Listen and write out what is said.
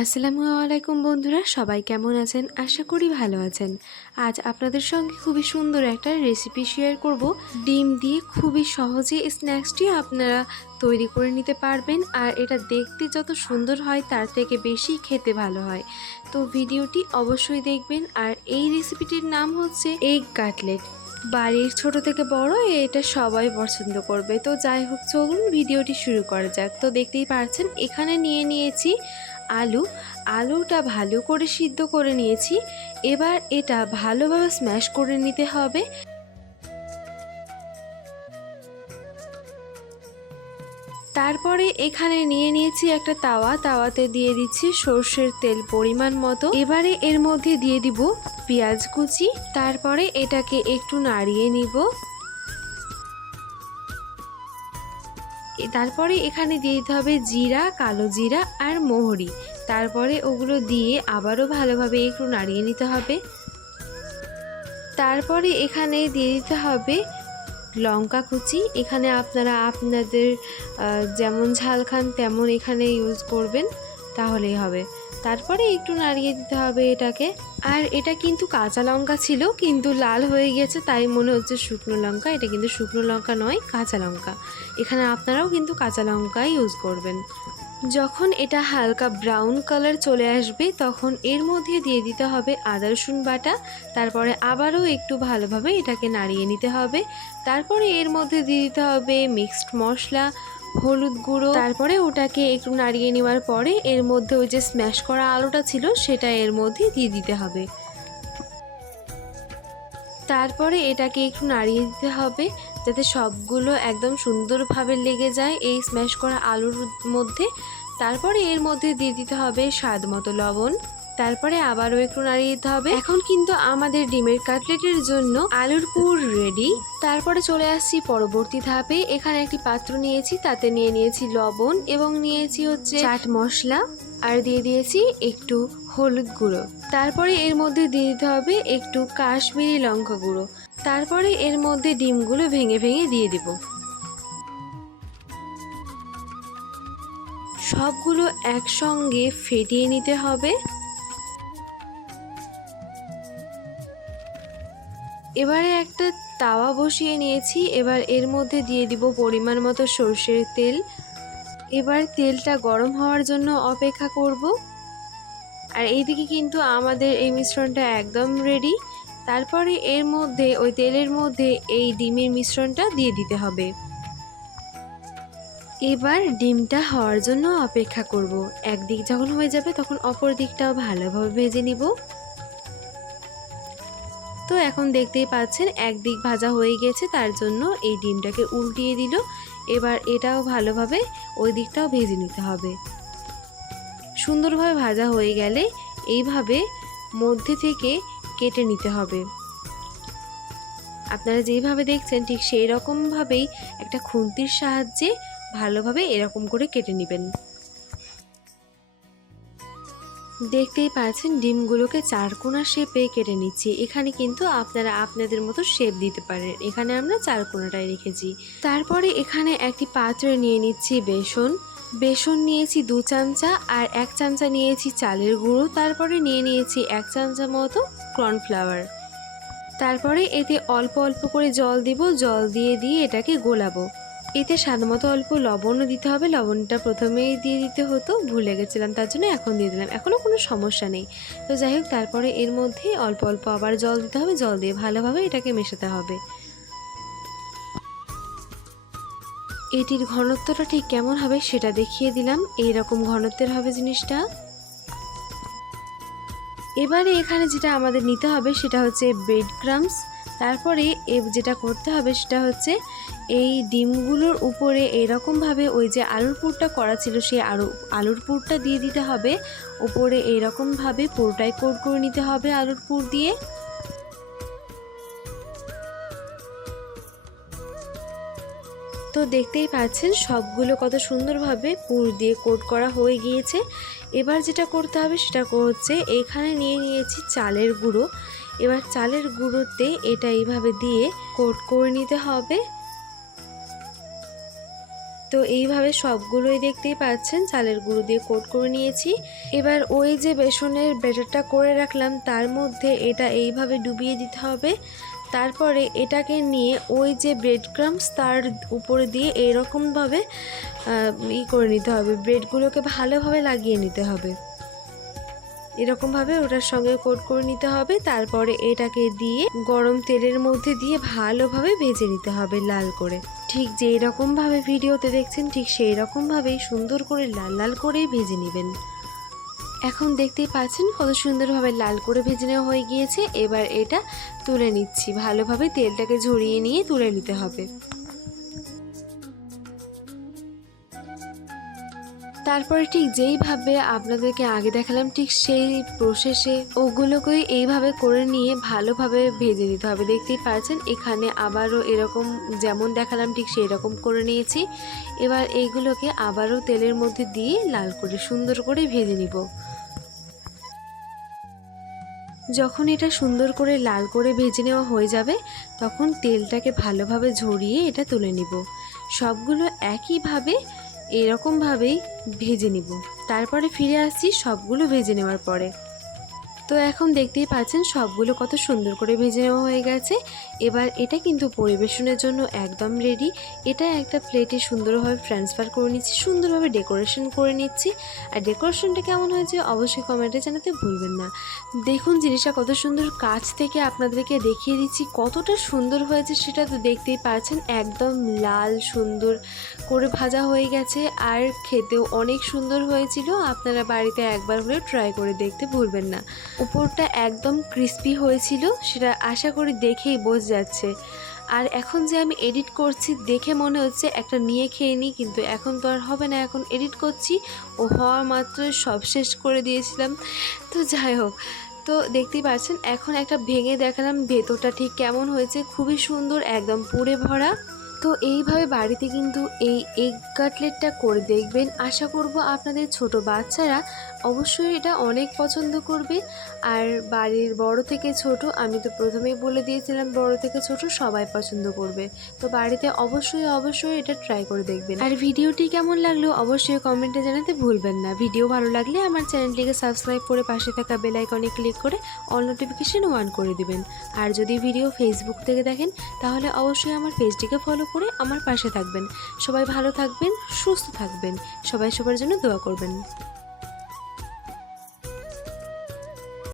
আসসালামু আলাইকুম বন্ধুরা, সবাই কেমন আছেন? আশা করি ভালো আছেন। আজ আপনাদের সঙ্গে খুবই সুন্দর একটা রেসিপি শেয়ার করব। ডিম দিয়ে খুবই সহজে স্ন্যাক্সটি আপনারা তৈরি করে নিতে পারবেন আর এটা দেখতে যত সুন্দর হয় তার থেকে বেশি খেতে ভালো হয়। তো ভিডিওটি অবশ্যই দেখবেন আর এই রেসিপিটির নাম হচ্ছে এগ কাটলেট বাড়ির ছোট থেকে বড় এটা সবাই পছন্দ করবে। তো যাই হোক, চলুন ভিডিওটি শুরু করা যাক। তো দেখতেই পাচ্ছেন, এখানে নিয়ে নিয়েছি আলু, আলুটা ভালো করে সিদ্ধ করে নিয়েছি। এবার এটা ভালোভাবে স্ম্যাশ করে নিতে হবে। তারপরে এখানে নিয়ে নিয়েছি একটা তাওয়া। তাওয়াতে দিয়ে দিচ্ছি সর্ষের তেল পরিমাণ মতো। এবারে এর মধ্যে দিয়ে দিব পেঁয়াজ কুচি। তারপরে এটাকে একটু নাড়িয়ে নিব। তারপরে এখানে দিয়ে দিতে হবে জিরা, কালো জিরা আর মোহরি। তারপরে ওগুলো দিয়ে আবারও ভালোভাবে একটু নাড়িয়ে নিতে হবে। তারপরে এখানে দিয়ে দিতে হবে লঙ্কা কুচি। এখানে আপনারা আপনাদের যেমন ঝাল খান তেমন এখানে ইউজ করবেন, তাহলেই হবে। তারপরে একটু নাড়িয়ে দিতে হবে এটাকে। আর এটা কিন্তু কাঁচা লঙ্কা ছিল, কিন্তু লাল হয়ে গেছে, তাই মনে হচ্ছে শুকনো লঙ্কা। এটা কিন্তু শুকনো লঙ্কা নয়, কাঁচা লঙ্কা। এখানে আপনারাও কিন্তু কাঁচা লঙ্কা ইউজ করবেন। যখন এটা হালকা ব্রাউন কালার চলে আসবে, তখন এর মধ্যে দিয়ে দিতে হবে আদা, রসুন বাটা। তারপরে আবারও একটু ভালোভাবে এটাকে নাড়িয়ে নিতে হবে। তারপরে এর মধ্যে দিয়ে দিতে হবে মিক্সড মশলা, হলুদ গুঁড়ো। তারপরে ওটাকে একটু নাড়িয়ে নেওয়ার পরে এর মধ্যে ওই যে স্ম্যাশ করা আলুটা ছিল, সেটা এর মধ্যে দিয়ে দিতে হবে। তারপরে এটাকে একটু নাড়িয়ে দিতে হবে। যাতে সবগুলো একদম সুন্দরভাবে লেগে যায় এই স্ম্যাশ করা আলুর মধ্যে। তারপরে এর মধ্যে দিয়ে দিতে হবে স্বাদ মতো লবণ। তারপরে আবারও একটু নাড়িয়ে দিতে হবে। এখন কিন্তু আমাদের ডিমের কাটলেটের জন্য আলুর পুর রেডি তারপরে চলে আসছি পরবর্তী ধাপে। এখানে একটি পাত্র নিয়েছি, তাতে নিয়ে নিয়েছি লবণ এবং নিয়েছি হচ্ছে চাট মশলা। আর দিয়ে দিয়েছি একটু হলুদ গুঁড়ো। তারপরে এর মধ্যে দিয়ে দিতে হবে একটু কাশ্মীরি লঙ্কা গুঁড়ো। তারপরে এর মধ্যে ডিমগুলো ভেঙে ভেঙে দিয়ে দিব। সবগুলো একসঙ্গে ফেটিয়ে নিতে হবে। এবারে একটা তাওয়া বসিয়ে নিয়েছি। এবার এর মধ্যে দিয়ে দিব পরিমাণ মতো সর্ষের তেল। এবার তেলটা গরম হওয়ার জন্য অপেক্ষা করব। আর এইদিকে কিন্তু আমাদের এই মিশ্রণটা একদম রেডি তারপরে এর মধ্যে, ওই তেলের মধ্যে এই ডিমের মিশ্রণটা দিয়ে দিতে হবে। এবার ডিমটা হওয়ার জন্য অপেক্ষা করব। একদিক যখন হয়ে যাবে তখন অপর দিকটাও ভালোভাবে ভেজে নিব। তো এখন দেখতেই পাচ্ছেন, একদিক ভাজা হয়ে গেছে, তার জন্য এই ডিমটাকে উল্টিয়ে দিল। এবার এটাও ভালোভাবে ওই দিকটাও ভেজে নিতে হবে। সুন্দরভাবে ভাজা হয়ে গেলে এইভাবে মধ্যে থেকে কেটে নিতে হবে। আপনারা যেইভাবে দেখছেন, ঠিক সেই রকমভাবেই একটা খুন্তির সাহায্যে ভালোভাবে এরকম করে কেটে নেবেন। দেখতেই পাচ্ছেন, ডিমগুলোকে চারকোনা শেপে কেটে নিচ্ছি। এখানে কিন্তু আপনারা আপনাদের মতো শেপ দিতে পারেন। এখানে আমরা চারকোনাটাই রেখেছি। তারপরে এখানে একটি পাত্রে নিয়ে নিচ্ছি বেসন। বেসন নিয়েছি দু চামচা আর এক চামচা নিয়েছি চালের গুঁড়ো, তারপরে নিয়ে নিয়েছি এক চামচা মতো কর্নফ্লাওয়ার। তারপরে এতে অল্প অল্প করে জল দিব, জল দিয়ে দিয়ে এটাকে গোলাবো। এতে স্বাদমতো অল্প লবণও দিতে হবে, লবণটা প্রথমেই দিয়ে দিতে হতো, ভুলে গেছিলাম, তার জন্য এখন দিয়ে দিলাম। এখনও কোনো সমস্যা নেই। তো যাই হোক, তারপরে এর মধ্যে অল্প অল্প আবার জল দিতে হবে, জল দিয়ে ভালোভাবে এটাকে মেশাতে হবে। এটির ঘনত্বটা ঠিক কেমন হবে সেটা দেখিয়ে দিলাম। এই রকম ঘনত্বের হবে জিনিসটা। এবারে এখানে যেটা আমাদের নিতে হবে সেটা হচ্ছে ব্রেড ক্রামস তারপরে যেটা করতে হবে সেটা হচ্ছে এই ডিমগুলোর উপরে এরকমভাবে ওই যে আলুর পুরটা করা ছিল সেই আলু, আলুর পুরটা দিয়ে দিতে হবে। উপরে এইরকমভাবে পুরোটাই কোট করে নিতে হবে আলুর পুর দিয়ে। তো দেখতেই পাচ্ছেন সবগুলো কত সুন্দরভাবে পুর দিয়ে কোট করা হয়ে গিয়েছে। এবার যেটা করতে হবে সেটা হচ্ছে এখানে নিয়ে নিয়েছি চালের গুঁড়ো। এবার চালের গুঁড়োতে এটা এইভাবে দিয়ে কোট করে নিতে হবে। তো এইভাবে সবগুলোই দেখতেই পাচ্ছেন চালের গুঁড়ো দিয়ে কোট করে নিয়েছি। এবার ওই যে বেসনের ব্যাটারটা করে রাখলাম, তার মধ্যে এটা এইভাবে ডুবিয়ে দিতে হবে। তারপরে এটাকে নিয়ে ওই যে ব্রেড ক্রামস তার উপরে দিয়ে এরকমভাবে ই করে নিতে হবে। ব্রেডগুলোকে ভালোভাবে লাগিয়ে নিতে হবে। এরকমভাবে ওটার সঙ্গে কোট করে নিতে হবে। তারপরে এটাকে দিয়ে গরম তেলের মধ্যে দিয়ে ভালোভাবে ভেজে নিতে হবে লাল করে। ঠিক যেই রকমভাবে ভিডিওতে দেখছেন, ঠিক সেই রকমভাবেই সুন্দর করে লাল লাল করেই ভেজে নেবেন। এখন দেখতেই পাচ্ছেন কত সুন্দরভাবে লাল করে ভেজে নেওয়া হয়ে গিয়েছে। এবার এটা তুলে নিচ্ছি। ভালোভাবে তেলটাকে ঝরিয়ে নিয়ে তুলে নিতে হবে। তারপরে ঠিক যেইভাবে আপনাদেরকে আগে দেখালাম, ঠিক সেই প্রসেসে ওগুলোকেই এইভাবে করে নিয়ে ভালোভাবে ভেজে নিতে হবে। দেখতেই পাচ্ছেন, এখানে আবারও এরকম যেমন দেখালাম, ঠিক সেই রকম করে নিয়েছি। এবার এইগুলোকে আবারও তেলের মধ্যে দিয়ে লাল করে সুন্দর করে ভেজে নিব। যখন এটা সুন্দর করে লাল করে ভেজে নেওয়া হয়ে যাবে, তখন তেলটাকে ভালোভাবে ঝরিয়ে এটা তুলে নিব। সবগুলো একইভাবে, এরকমভাবেই ভেজে নিব। তারপরে ফিরে আসছি সবগুলো ভেজে নেওয়ার পরে। তো এখন দেখতেই পাচ্ছেন সবগুলো কত সুন্দর করে ভেজে নেওয়া হয়ে গেছে। এবার এটা কিন্তু পরিবেশনের জন্য একদম রেডি এটা একটা প্লেটে সুন্দরভাবে ট্রান্সফার করে নিচ্ছি, সুন্দরভাবে ডেকোরেশন করে নিচ্ছি। আর ডেকোরেশনটা কেমন হয়েছে অবশ্যই কমেন্টে জানাতে ভুলবেন না। দেখুন জিনিসটা কত সুন্দর কাছ থেকে আপনাদেরকে দেখিয়ে দিচ্ছি, কতটা সুন্দর হয়েছে সেটা তো দেখতেই পাচ্ছেন। একদম লাল, সুন্দর করে ভাজা হয়ে গেছে। আর খেতেও অনেক সুন্দর হয়েছিল, আপনারা বাড়িতে একবার হলেও ট্রাই করে দেখতে ভুলবেন না। উপরটা একদম ক্রিস্পি হয়েছিল, সেটা আশা করি দেখেই বোঝা যাচ্ছে। আর এখন যে আমি এডিট করছি, দেখে মনে হচ্ছে একটা নিয়ে খেয়ে নিই, কিন্তু এখন তো আর হবে না। এখন এডিট করছি, ও হওয়া মাত্র সব শেষ করে দিয়েছিলাম। তো যাই হোক, তো দেখতেই পাচ্ছেন, এখন একটা ভেঙে দেখালাম ভেতরটা ঠিক কেমন হয়েছে, খুবই সুন্দর, একদম পুড়ে ভরা। তো এইভাবে বাড়িতে কিন্তু এই এগ কাটলেটটা করে দেখবেন। আশা করব আপনাদের ছোট বাচ্চারা অবশ্যই এটা অনেক পছন্দ করবে। আর বাড়ির বড় থেকে ছোট, আমি তো প্রথমেই বলে দিয়েছিলাম বড় থেকে ছোট সবাই পছন্দ করবে। তো বাড়িতে অবশ্যই অবশ্যই এটা ট্রাই করে দেখবেন। আর ভিডিওটি কেমন লাগল অবশ্যই কমেন্টে জানাতে ভুলবেন না। ভিডিও ভালো লাগলে আমার চ্যানেলটিকে সাবস্ক্রাইব করে পাশে থাকা বেল আইকনে ক্লিক করে অল নোটিফিকেশন অন করে দিবেন। আর যদি ভিডিও ফেসবুক থেকে দেখেন, তাহলে অবশ্যই আমার পেজটিকে ফলো করে আমার পাশে থাকবেন। সবাই ভালো থাকবেন, সুস্থ থাকবেন। সবাই সবার জন্য দোয়া করবেন।